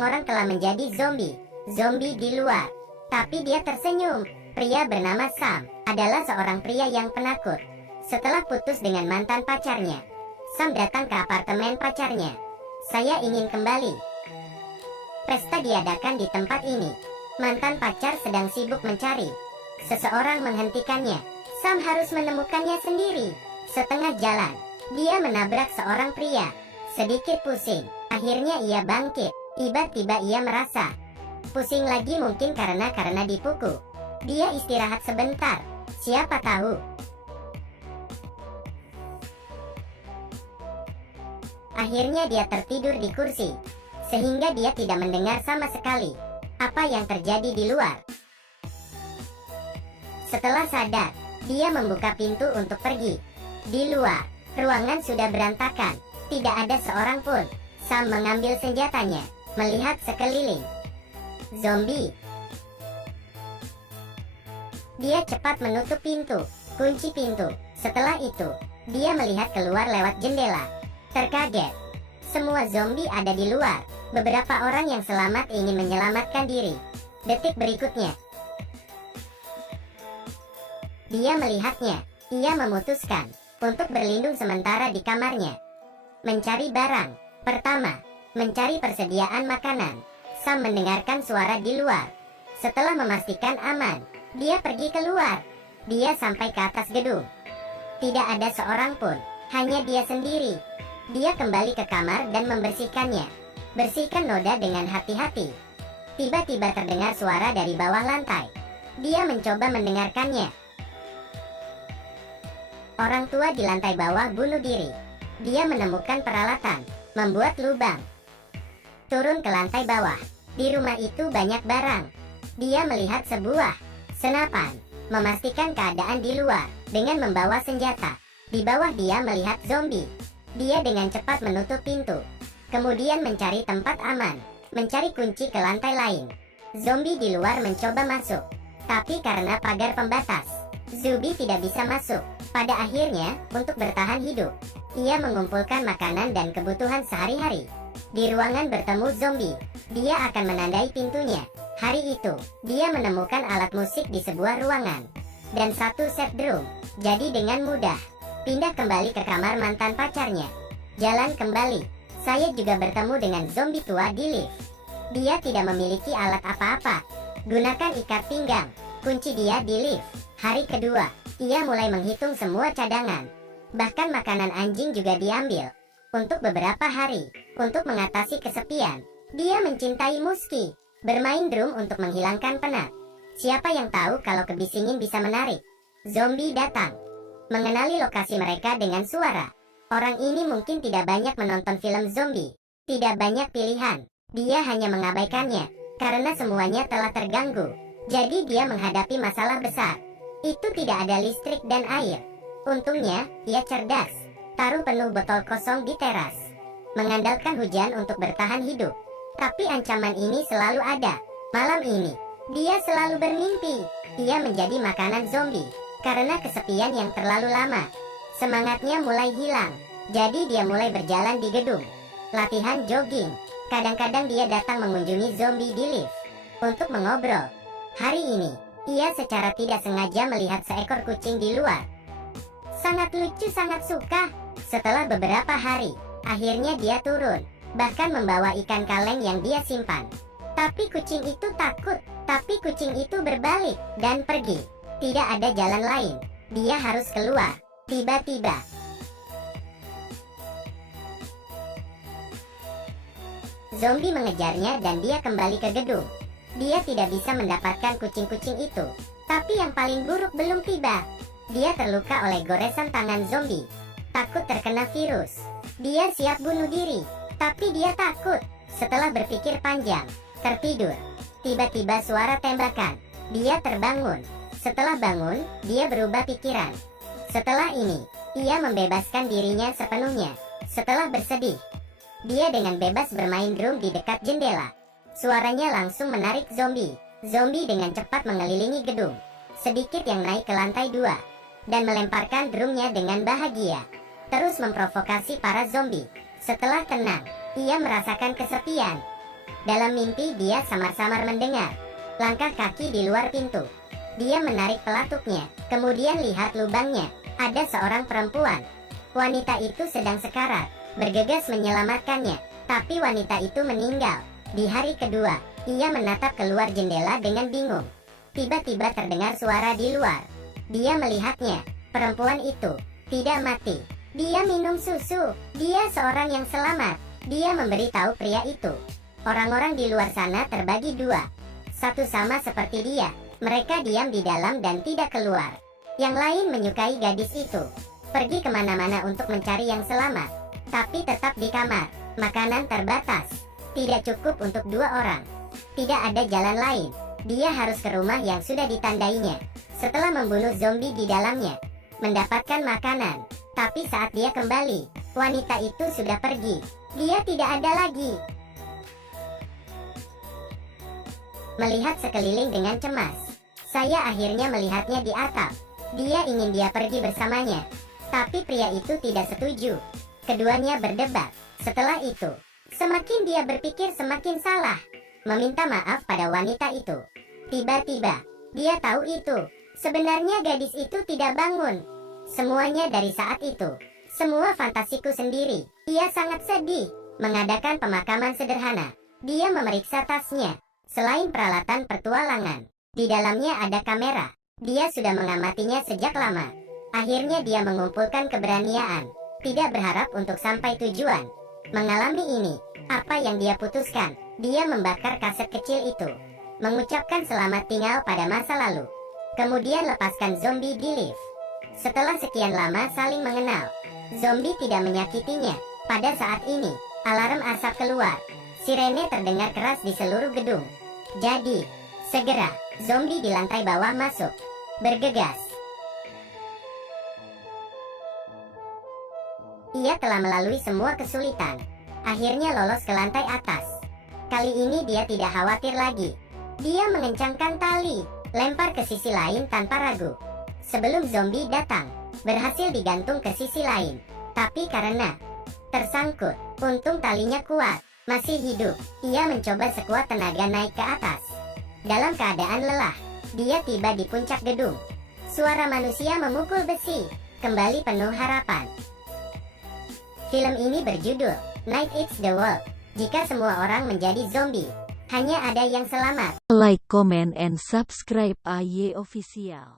orang telah menjadi zombie. Zombie di luar. Tapi dia tersenyum. Pria bernama Sam adalah seorang pria yang penakut. Setelah putus dengan mantan pacarnya, Sam datang ke apartemen pacarnya. Saya ingin kembali. Pesta diadakan di tempat ini. Mantan pacar sedang sibuk mencari. Seseorang menghentikannya. Sam harus menemukannya sendiri. Setengah jalan, dia menabrak seorang pria. Sedikit pusing. Akhirnya ia bangkit. Tiba-tiba ia merasa pusing lagi, mungkin karena dipukul. Dia istirahat sebentar. Siapa tahu akhirnya dia tertidur di kursi, sehingga dia tidak mendengar sama sekali apa yang terjadi di luar. Setelah sadar, dia membuka pintu untuk pergi. Di luar, ruangan sudah berantakan. Tidak ada seorang pun. Sam mengambil senjatanya, melihat sekeliling. Zombie. Dia cepat menutup pintu, kunci pintu. Setelah itu, dia melihat keluar lewat jendela. Terkaget. Semua zombie ada di luar. Beberapa orang yang selamat ingin menyelamatkan diri. Detik berikutnya, dia melihatnya. Ia memutuskan untuk berlindung sementara di kamarnya. Mencari barang. Pertama, mencari persediaan makanan. Sam mendengarkan suara di luar. Setelah memastikan aman, dia pergi keluar. Dia sampai ke atas gedung. Tidak ada seorang pun, hanya dia sendiri. Dia kembali ke kamar dan membersihkannya. Bersihkan noda dengan hati-hati. Tiba-tiba terdengar suara dari bawah lantai. Dia mencoba mendengarkannya. Orang tua di lantai bawah bunuh diri. Dia menemukan peralatan, membuat lubang. Turun ke lantai bawah. Di rumah itu banyak barang. Dia melihat sebuah senapan, memastikan keadaan di luar dengan membawa senjata. Di bawah dia melihat zombie. Dia dengan cepat menutup pintu, kemudian mencari tempat aman, mencari kunci ke lantai lain. Zombie di luar mencoba masuk, tapi karena pagar pembatas, zombie tidak bisa masuk. Pada akhirnya, untuk bertahan hidup, ia mengumpulkan makanan dan kebutuhan sehari-hari. Di ruangan bertemu zombie, dia akan menandai pintunya. Hari itu, dia menemukan alat musik di sebuah ruangan, dan satu set drum. Jadi dengan mudah, pindah kembali ke kamar mantan pacarnya. Jalan kembali, saya juga bertemu dengan zombie tua di lift. Dia tidak memiliki alat apa-apa. Gunakan ikat pinggang, kunci dia di lift. Hari kedua, ia mulai menghitung semua cadangan. Bahkan makanan anjing juga diambil. Untuk beberapa hari, untuk mengatasi kesepian, dia mencintai musik, bermain drum untuk menghilangkan penat. Siapa yang tahu kalau kebisingin bisa menarik? Zombie datang, mengenali lokasi mereka dengan suara. Orang ini mungkin tidak banyak menonton film zombie, tidak banyak pilihan. Dia hanya mengabaikannya, karena semuanya telah terganggu. Jadi dia menghadapi masalah besar. Itu tidak ada listrik dan air. Untungnya, ia cerdas. Taruh penuh botol kosong di teras, mengandalkan hujan untuk bertahan hidup. Tapi ancaman ini selalu ada. Malam ini, dia selalu bermimpi. Ia menjadi makanan zombie, karena kesepian yang terlalu lama. Semangatnya mulai hilang, jadi dia mulai berjalan di gedung. Latihan jogging. Kadang-kadang dia datang mengunjungi zombie di lift, untuk mengobrol. Hari ini, ia secara tidak sengaja melihat seekor kucing di luar. Sangat lucu, sangat suka. Setelah beberapa hari, akhirnya dia turun, bahkan membawa ikan kaleng yang dia simpan. Tapi kucing itu takut. Tapi kucing itu berbalik dan pergi. Tidak ada jalan lain. Dia harus keluar. Tiba-tiba, zombie mengejarnya dan dia kembali ke gedung. Dia tidak bisa mendapatkan kucing-kucing itu. Tapi yang paling buruk belum tiba. Dia terluka oleh goresan tangan zombie. Takut terkena virus. Dia siap bunuh diri, tapi dia takut. Setelah berpikir panjang, tertidur. Tiba-tiba suara tembakan. Dia terbangun. Setelah bangun, dia berubah pikiran. Setelah ini, ia membebaskan dirinya sepenuhnya. Setelah bersedih, dia dengan bebas bermain drum di dekat jendela. Suaranya langsung menarik zombie. Zombie dengan cepat mengelilingi gedung. Sedikit yang naik ke lantai 2. Dan melemparkan drumnya dengan bahagia. Terus memprovokasi para zombie. Setelah tenang, ia merasakan kesepian. Dalam mimpi dia samar-samar mendengar langkah kaki di luar pintu. Dia menarik pelatuknya, kemudian lihat lubangnya. Ada seorang perempuan. Wanita itu sedang sekarat, bergegas menyelamatkannya. Tapi wanita itu meninggal. Di hari kedua, ia menatap keluar jendela dengan bingung. Tiba-tiba terdengar suara di luar. Dia melihatnya. Perempuan itu tidak mati. Dia minum susu. Dia seorang yang selamat. Dia memberitahu pria itu. Orang-orang di luar sana terbagi dua. Satu sama seperti dia. Mereka diam di dalam dan tidak keluar. Yang lain menyukai gadis itu. Pergi kemana-mana untuk mencari yang selamat. Tapi tetap di kamar. Makanan terbatas. Tidak cukup untuk 2 orang. Tidak ada jalan lain. Dia harus ke rumah yang sudah ditandainya. Setelah membunuh zombie di dalamnya. Mendapatkan makanan. Tapi saat dia kembali, wanita itu sudah pergi. Dia tidak ada lagi. Melihat sekeliling dengan cemas. Saya akhirnya melihatnya di atap. Dia ingin dia pergi bersamanya. Tapi pria itu tidak setuju. Keduanya berdebat. Setelah itu, semakin dia berpikir semakin salah. Meminta maaf pada wanita itu. Tiba-tiba, dia tahu itu. Sebenarnya gadis itu tidak bangun. Semuanya dari saat itu. Semua fantasiku sendiri. Ia sangat sedih. Mengadakan pemakaman sederhana. Dia memeriksa tasnya. Selain peralatan petualangan, di dalamnya ada kamera. Dia sudah mengamatinya sejak lama. Akhirnya dia mengumpulkan keberanian. Tidak berharap untuk sampai tujuan. Mengalami ini, apa yang dia putuskan? Dia membakar kaset kecil itu. Mengucapkan selamat tinggal pada masa lalu. Kemudian lepaskan zombie di lift. Setelah sekian lama saling mengenal, zombie tidak menyakitinya. Pada saat ini, alarm asap keluar. Sirene terdengar keras di seluruh gedung. Jadi, segera, zombie di lantai bawah masuk. Bergegas. Ia telah melalui semua kesulitan. Akhirnya lolos ke lantai atas. Kali ini dia tidak khawatir lagi. Dia mengencangkan tali, lempar ke sisi lain tanpa ragu. Sebelum zombie datang, berhasil digantung ke sisi lain. Tapi karena tersangkut, untung talinya kuat, masih hidup. Ia mencoba sekuat tenaga naik ke atas. Dalam keadaan lelah, dia tiba di puncak gedung. Suara manusia memukul besi, kembali penuh harapan. Film ini berjudul Night Eats the World. Jika semua orang menjadi zombie, hanya ada yang selamat. Like, comment, and subscribe AY Official.